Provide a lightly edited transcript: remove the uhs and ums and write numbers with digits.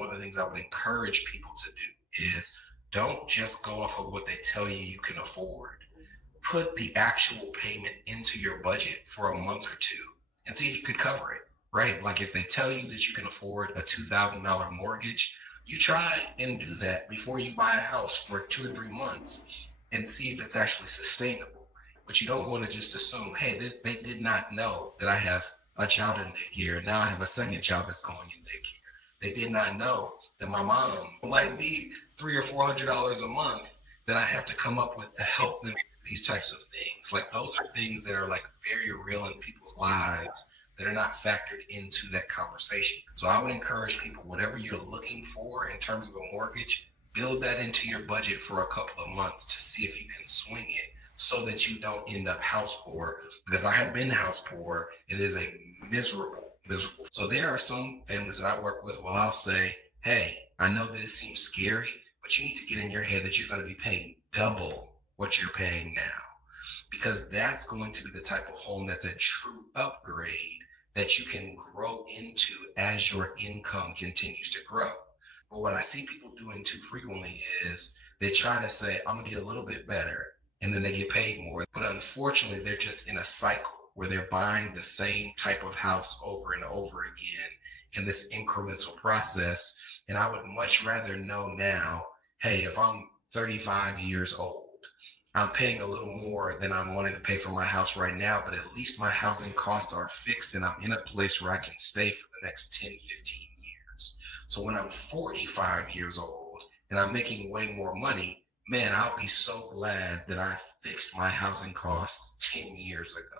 one of the things I would encourage people to do is don't just go off of what they tell you can afford. Put the actual payment into your budget for a month or two and see if you could cover it, right? Like if they tell you that you can afford a $2,000 mortgage, you try and do that before you buy a house for 2 or 3 months and see if it's actually sustainable. But you don't want to just assume, hey, they did not know that I have a child in daycare. Now I have a second child that's going in daycare. They did not know that my mom might need $300 or $400 a month that I have to come up with to help them with these types of things. Like those are things that are like very real in people's lives that are not factored into that conversation. So I would encourage people, whatever you're looking for in terms of a mortgage, build that into your budget for a couple of months to see if you can swing it so that you don't end up house poor. Because I have been house poor. It is a miserable. So there are some families that I work with where I'll say, hey, I know that it seems scary, but you need to get in your head that you're going to be paying double what you're paying now, because that's going to be the type of home that's a true upgrade that you can grow into as your income continues to grow. But what I see people doing too frequently is they try to say, I'm gonna get a little bit better, and then they get paid more. But unfortunately, they're just in a cycle where they're buying the same type of house over and over again in this incremental process. And I would much rather know now, hey, if I'm 35 years old, I'm paying a little more than I'm wanting to pay for my house right now, but at least my housing costs are fixed and I'm in a place where I can stay for the next 10, 15 years. So when I'm 45 years old and I'm making way more money, man, I'll be so glad that I fixed my housing costs 10 years ago.